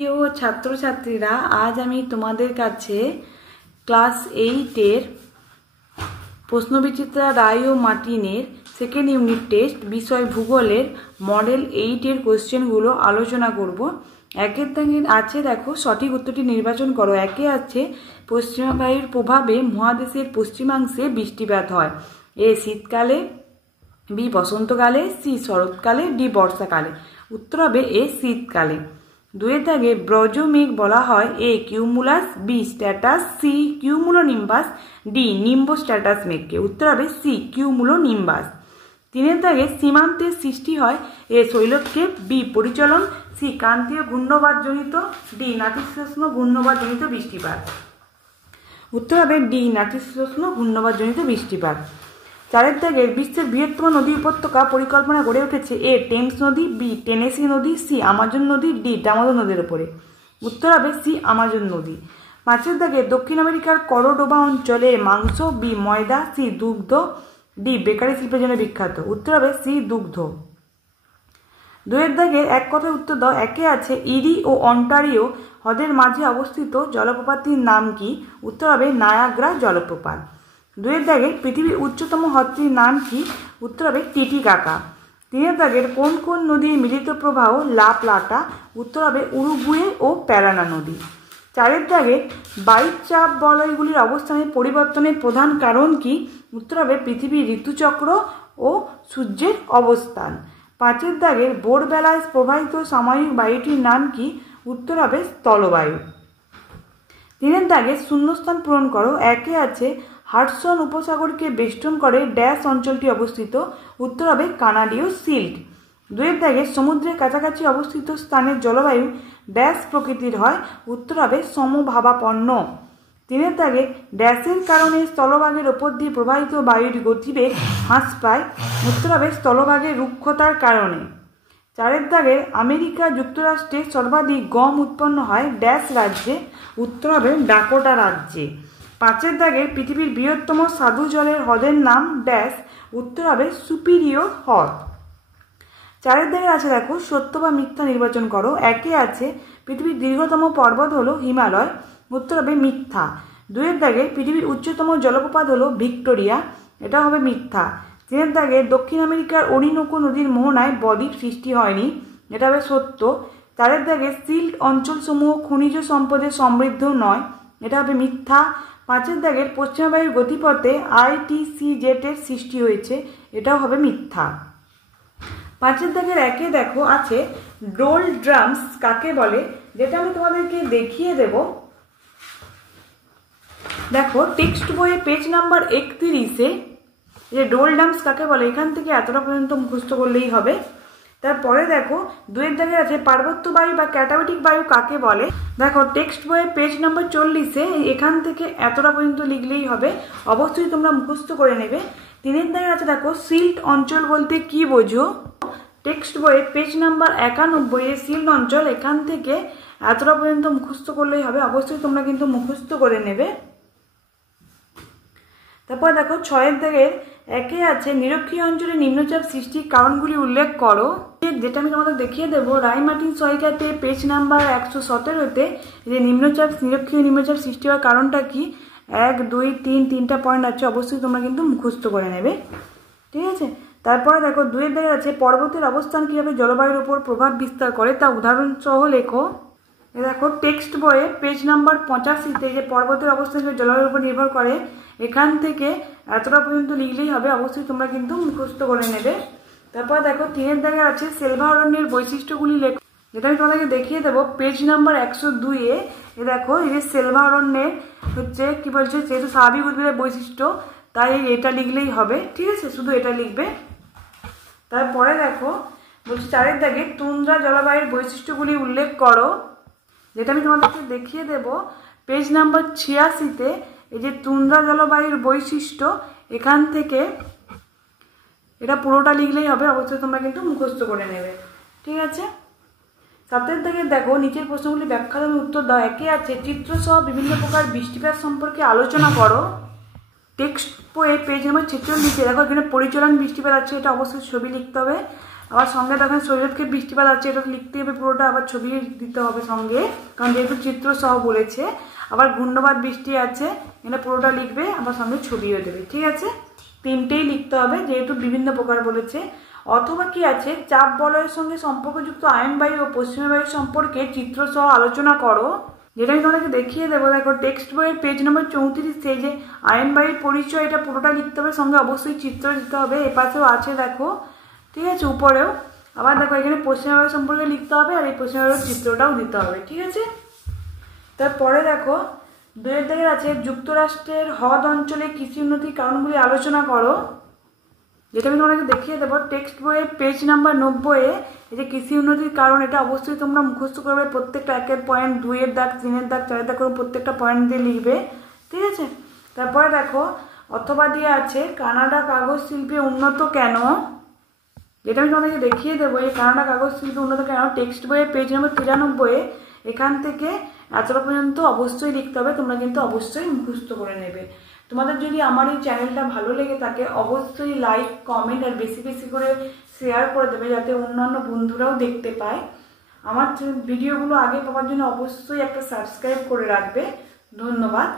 প্রিয় ছাত্রছাত্রীরা, আজ আমি তোমাদের কাছে ক্লাস 8-এর প্রশ্নবিচিত্রা রায় ও মার্টিনের সেকেন্ড ইউনিট টেস্ট বিষয় ভূগোলের মডেল 8-এর কোশ্চেনগুলো আলোচনা করব। একের দাগে আছে, দেখো সঠিক উত্তরটি নির্বাচন করো। একে আছে, পশ্চিমা বায়ুর প্রভাবে মহাদেশের পশ্চিমাংশে বৃষ্টিপাত হয়। এ শীতকালে, বি বসন্তকালে, সি শরৎকালে, ডি বর্ষাকালে। উত্তর হবে এ শীতকালে। দুয়ের দাগে ব্রজ মেঘ বলা হয় A cumulus, B stratus, C cumulonimbus, D nimbostratus মেঘকে। উত্তর হবে সি কিউমুলোনিম্বাস। তিনের দাগে সীমান্তের সৃষ্টি হয় এ শৈলক্ষেপ, বি পরিচলন, সি ক্রান্তীয় ঘূর্ণবাদজনিত, ডি নাতিশীতোষ্ণ ঘূর্ণবাদজনিত বৃষ্টিপাত। উত্তর হবে ডি নাতিশীতোষ্ণ ঘূর্ণবাদজনিত বৃষ্টিপাত। চারের দাগে বিশ্বের বৃহত্তম নদী উপত্যকা পরিকল্পনা গড়ে উঠেছে এ টেমস নদী, বি টেনেসি নদী, সি আমাজন নদী, ডি দামোদর নদীর উপরে। উত্তর হবে সি আমাজন নদী। পাঁচের দাগে দক্ষিণ আমেরিকার করডোবা অঞ্চলে মাংস, বি ময়দা, সি দুগ্ধ, ডি বেকারি শিল্পের জন্য বিখ্যাত। উত্তর হবে সি দুগ্ধ। দুয়ের দাগে এক কথায় উত্তর দাও। একে আছে ইরি ও অন্টারিও হ্রদের মাঝে অবস্থিত জলপ্রপাতটির নাম কি? উত্তর হবে নায়াগ্রা জলপ্রপাত। দুয়ের দাগের পৃথিবীর উচ্চতম হ্রদটির নাম কি? উত্তর হবে টিটিকাকা। তিনের দাগের কোন কোন নদীর মিলিত প্রবাহ লা প্লাটা? উত্তর হবে উরুগুয়ে ও প্যারানা নদী। চারের দাগে বায়ুর চাপ বলয়গুলির অবস্থানের পরিবর্তনের প্রধান কারণ কি? উত্তর হবে পৃথিবীর ঋতুচক্র ও সূর্যের অবস্থান। পাঁচের দাগের ভোরবেলায় প্রবাহিত সাময়িক বায়ুটির নাম কি? উত্তর হবে স্থলবায়ু। তিনের দাগে শূন্যস্থান পূরণ করো। একে আছে হাডসন উপসাগরকে বেষ্টন করে ড্যাশ অঞ্চলটি অবস্থিত। উত্তর হবে কানাডীয় সিল্ট। দুয়ের দাগে সমুদ্রের কাছাকাছি অবস্থিত স্থানের জলবায়ু ড্যাশ প্রকৃতির হয়। উত্তর হবে সমভাবাপন্ন। তিনের দাগে ড্যাশের কারণে স্থলভাগের ওপর দিয়ে প্রবাহিত বায়ুর গতিবেগ হ্রাস পায়। উত্তর হবে স্থলভাগের রুক্ষতার কারণে। চারের দাগে আমেরিকা যুক্তরাষ্ট্রে সর্বাধিক গম উৎপন্ন হয় ড্যাশ রাজ্যে। উত্তর হবে ডাকোটা রাজ্যে। পাঁচের দাগের পৃথিবীর বৃহত্তম স্বাদু জলের হ্রদের নাম ড্যাশ। উত্তর হবে সুপিরিয়র হ্রদ। চারের দাগে আছে, দেখো সত্য বা মিথ্যা নির্বাচন করো। একে আছে পৃথিবীর দীর্ঘতম পর্বত হলো হিমালয়। উত্তর হবে মিথ্যা। দুয়ের দাগে পৃথিবীর উচ্চতম জলপ্রপাত হলো ভিক্টোরিয়া। এটা হবে মিথ্যা। তিনের দাগে দক্ষিণ আমেরিকার ওরিনোকো নদীর মোহনায় বদ্বীপ সৃষ্টি হয়নি। এটা হবে সত্য। চারের দাগে সিল্ট অঞ্চলসমূহ খনিজ সম্পদে সমৃদ্ধ নয়। এটা হবে মিথ্যা। পাঁচের দাগের পশ্চিমা বায়ুর গতিপথে ITCZ-এর সৃষ্টি হয়েছে। এটাও হবে মিথ্যা। পাঁচের দাগের একে দেখো আছে ডোলড্রামস কাকে বলে, যেটা আমি তোমাদেরকে দেখিয়ে দেব। দেখো টেক্সট বইয়ে পেজ নাম্বার 31-এ যে ডোলড্রামস কাকে বলে, এখান থেকে এতটা পর্যন্ত মুখস্থ করলেই হবে। তারপরে দেখো দুয়ের দাগে আছে পার্বত্য বায়ু বা ক্যাটাবেটিক বায়ু কাকে বলে। দেখো টেক্সট বইয়ে পেজ নাম্বার 40-এ এখান থেকে এতটা পর্যন্ত লিখলেই হবে, অবশ্যই তোমরা মুখস্থ করে নেবে। তিনের দাগে আছে, দেখো সিল্ট অঞ্চল বলতে কি বোঝো। টেক্সট বইয়ে পেজ নাম্বার 91-এ সিল্ট অঞ্চল, এখান থেকে এতটা পর্যন্ত মুখস্থ করলেই হবে, অবশ্যই তোমরা কিন্তু মুখস্থ করে নেবে। তারপর দেখো ছয়ের দাগের একে আছে নিরক্ষীয় অঞ্চলে নিম্নচাপ সৃষ্টির কারণগুলি উল্লেখ করো। যেটা আমি তোমাদের দেখিয়ে দেবো রায় মার্টিন সহায়িকাতে পেজ নাম্বার 117-তে যে নিরক্ষীয় নিম্নচাপ সৃষ্টি হওয়ার কারণটা কি, 1, 2, 3 তিনটা পয়েন্ট আছে, অবশ্যই তোমরা কিন্তু মুখস্থ করে নেবে। ঠিক আছে। তারপরে দেখো দুয়ের দাগে আছে পর্বতের অবস্থান কিভাবে জলবায়ুর উপর প্রভাব বিস্তার করে তা উদাহরণ সহ লেখো। দেখো টেক্সট বইয়ে পেজ নাম্বার 85-তে যে পর্বতের অবস্থান জলবায়ুর উপর নির্ভর করে, এখান থেকে এতটা পর্যন্ত লিখলেই হবে, অবশ্যই তোমরা কিন্তু মুখস্থ করে নেবে। তারপর দেখো তিনের দাগে আছে সেলভা অরণ্যের বৈশিষ্ট্যগুলি লেখো, যেটা আমি তোমাদেরকে দেখিয়ে দেবো পেজ নাম্বার 102-এ। দেখো এই যে সেলভা অরণ্যের হচ্ছে কি বলছে, যেহেতু স্বাভাবিক উদ্ভিদের বৈশিষ্ট্য, তাই এটা লিখলেই হবে। ঠিক আছে, শুধু এটা লিখবে। তারপরে দেখো বলছি চারের দাগে তুন্দ্রা জলবায়ুর বৈশিষ্ট্যগুলি উল্লেখ করো, যেটা আমি তোমাদেরকে দেখিয়ে দেব পেজ নাম্বার 86-তে। এই যে তুন্দ্রা জলবায়ুর বৈশিষ্ট্য, এখান থেকে এটা পুরোটা লিখলেই হবে, অবশ্যই তোমরা কিন্তু মুখস্থ করে নেবে। ঠিক আছে। সাতের দাগে দেখো নিচের প্রশ্নগুলি ব্যাখ্যা তুমি উত্তর দাও। একে আছে চিত্রসহ বিভিন্ন প্রকার বৃষ্টিপাত সম্পর্কে আলোচনা করো। টেক্সট বইয়ে পেজ নাম্বার 46-এ দেখো এখানে পরিচলন বৃষ্টিপাত আছে, এটা অবশ্যই ছবি লিখতে হবে। আবার সঙ্গে দেখেন সৈয়দকে বৃষ্টিপাত আছে, এটা লিখতে হবে পুরোটা, আবার ছবি দিতে হবে সঙ্গে, কারণ যেহেতু চিত্র সহ বলেছে। আবার ঘূর্ণবাদ বৃষ্টি আছে, এটা পুরোটা লিখবে, আবার সঙ্গে ছবিও দেবে, ঠিক আছে? তিনটেই লিখতে হবে যেহেতু বিভিন্ন প্রকার বলেছে। অথবা কি আছে, চাপ বলয়ের সঙ্গে সম্পর্কযুক্ত আয়ন বায়ু ও পশ্চিমা বায়ু সম্পর্কে চিত্র সহ আলোচনা করো, যেটা আমি তোমাদেরকে দেখিয়ে দেবো। দেখো টেক্সট বইয়ের পেজ নম্বর 34, যে আয়ন বায়ুর পরিচয়, এটা পুরোটা লিখতে হবে, সঙ্গে অবশ্যই চিত্র দিতে হবে। এপাশেও আছে দেখো, ঠিক আছে, উপরেও। আবার দেখো এখানে পশ্চিমা বায়ু সম্পর্কে লিখতে হবে, আর এই পশ্চিমা বায়ুর চিত্রটাও দিতে হবে, ঠিক আছে? তারপরে দেখো 2 দাগের আছে যুক্তরাষ্ট্রের হ্রদ অঞ্চলে কৃষি উন্নতির কারণগুলি আলোচনা করো, যেটা আমি তোমাকে দেখিয়ে দেবো। টেক্সট বইয়ের পেজ নাম্বার 90, এই যে কৃষি উন্নতির কারণ, এটা অবশ্যই তোমরা মুখস্থ করবে। প্রত্যেকটা 1 পয়েন্ট, 2 দাগ, 3 দাগ, 4 দাগ করে প্রত্যেকটা পয়েন্ট দিয়ে লিখবে, ঠিক আছে? তারপরে দেখো অথবা দিয়ে আছে কানাডা কাগজ শিল্পে উন্নত কেন, যেটা আমি তোমাদেরকে দেখিয়ে দেবো। এই কানাডা কাগজ শিল্পে উন্নত কেন টেক্সট বইয়ের পেজ নম্বর 93, এখান থেকে এতটা পর্যন্ত অবশ্যই লিখতে হবে। তোমরা কিন্তু অবশ্যই মুখস্থ করে নেবে। তোমাদের যদি আমার এই চ্যানেলটা ভালো লেগে থাকে অবশ্যই লাইক, কমেন্ট আর বেশি বেশি করে শেয়ার করে দেবে, যাতে অন্যান্য বন্ধুরাও দেখতে পায়। আমার ভিডিওগুলো আগে পাওয়ার জন্য অবশ্যই একটা সাবস্ক্রাইব করে রাখবে। ধন্যবাদ।